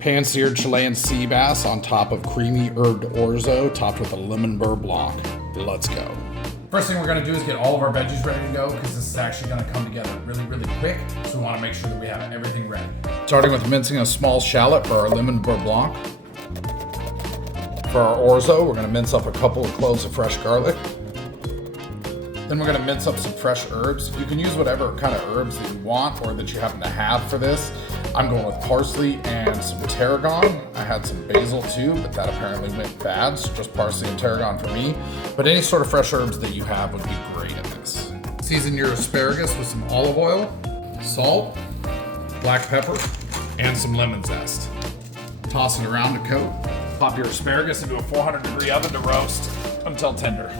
Pan-seared Chilean sea bass on top of creamy herbed orzo, topped with a lemon beurre blanc. Let's go. First thing we're gonna do is get all of our veggies ready to go because this is actually gonna come together really, really quick. So we wanna make sure that we have everything ready. Starting with mincing a small shallot for our lemon beurre blanc. For our orzo, we're gonna mince up a couple of cloves of fresh garlic. Then we're gonna mince up some fresh herbs. You can use whatever kind of herbs that you want or that you happen to have for this. I'm going with parsley and some tarragon. I had some basil too, but that apparently went bad, so just parsley and tarragon for me. But any sort of fresh herbs that you have would be great in this. Season your asparagus with some olive oil, salt, black pepper, and some lemon zest. Toss it around to coat. Pop your asparagus into a 400-degree oven to roast until tender.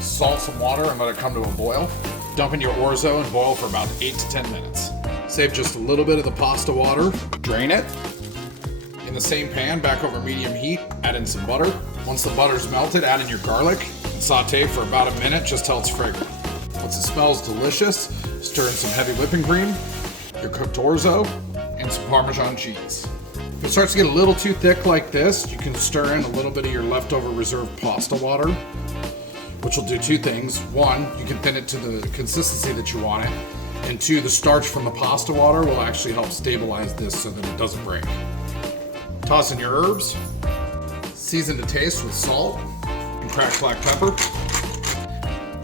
Salt some water and let it come to a boil. Dump in your orzo and boil for about 8 to 10 minutes. Save just a little bit of the pasta water, drain it. In the same pan, back over medium heat, add in some butter. Once the butter's melted, add in your garlic and saute for about a minute just till it's fragrant. Once it smells delicious, stir in some heavy whipping cream, your cooked orzo, and some Parmesan cheese. If it starts to get a little too thick like this, you can stir in a little bit of your leftover reserved pasta water, which will do two things. One, you can thin it to the consistency that you want it. And two, the starch from the pasta water will actually help stabilize this so that it doesn't break. Toss in your herbs, season to taste with salt and cracked black pepper.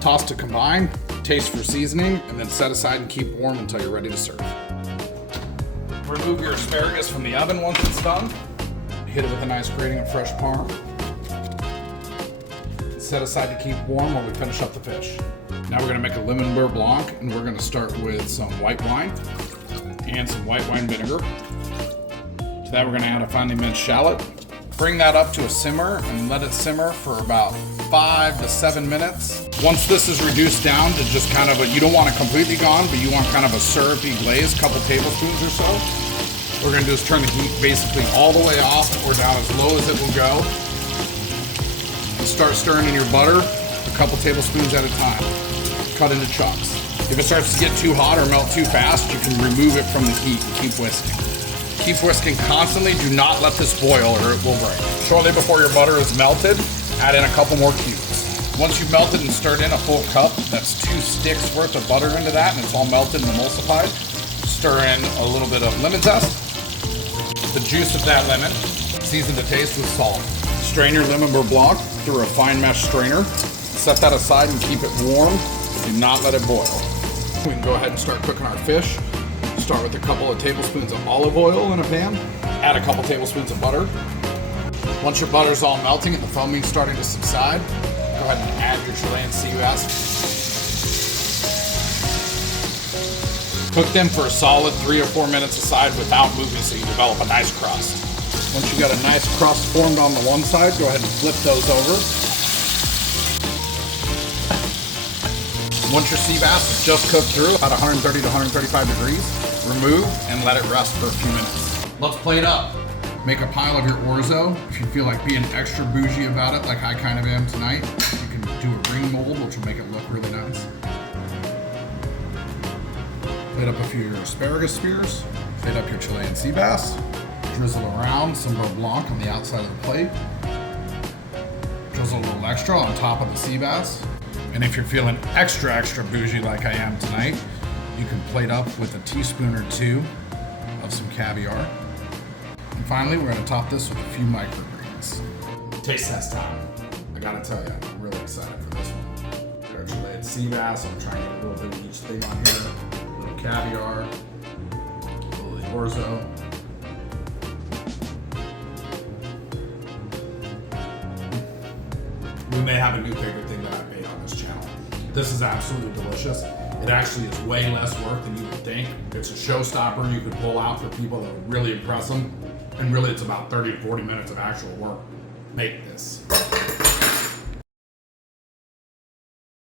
Toss to combine, taste for seasoning, and then set aside and keep warm until you're ready to serve. Remove your asparagus from the oven once it's done. Hit it with a nice grating of fresh parm. Set aside to keep warm while we finish up the fish. Now we're gonna make a lemon beurre blanc, and we're gonna start with some white wine and some white wine vinegar. To that we're gonna add a finely minced shallot. Bring that up to a simmer and let it simmer for about 5 to 7 minutes. Once this is reduced down to just kind of you don't want it completely gone, but you want kind of a syrupy glaze, couple tablespoons or so. What we're gonna do is turn the heat basically all the way off or down as low as it will go. And start stirring in your butter a couple tablespoons at a time. Cut into chunks. If it starts to get too hot or melt too fast, you can remove it from the heat and keep whisking. Keep whisking constantly. Do not let this boil or it will break. Shortly before your butter is melted, add in a couple more cubes. Once you've melted and stirred in a full cup, that's 2 sticks worth of butter into that, and it's all melted and emulsified. Stir in a little bit of lemon zest, the juice of that lemon, season to taste with salt. Strain your lemon beurre blanc through a fine mesh strainer. Set that aside and keep it warm. Do not let it boil. We can go ahead and start cooking our fish. Start with a couple of tablespoons of olive oil in a pan. Add a couple tablespoons of butter. Once your butter's all melting and the foaming's starting to subside, go ahead and add your Chilean sea bass. Cook them for a solid 3 or 4 minutes aside without moving so you develop a nice crust. Once you got a nice crust formed on the one side, go ahead and flip those over. Once your sea bass is just cooked through, about 130 to 135 degrees, remove and let it rest for a few minutes. Let's plate up. Make a pile of your orzo. If you feel like being extra bougie about it, like I kind of am tonight, you can do a ring mold, which will make it look really nice. Plate up a few of your asparagus spears. Plate up your Chilean sea bass. Drizzle around some beurre blanc on the outside of the plate. Drizzle a little extra on top of the sea bass. And if you're feeling extra bougie like I am tonight, you can plate up with a teaspoon or 2 of some caviar. And finally, we're gonna top this with a few microgreens. Taste test time. I gotta tell you, I'm really excited for this one. There's Chilean sea bass. I'm trying to get a little bit of each thing on here. A little caviar, a little orzo. We may have a new favorite thing that I've made on this channel. This is absolutely delicious. It actually is way less work than you would think. It's a showstopper you could pull out for people that would really impress them. And really it's about 30 to 40 minutes of actual work. Make this.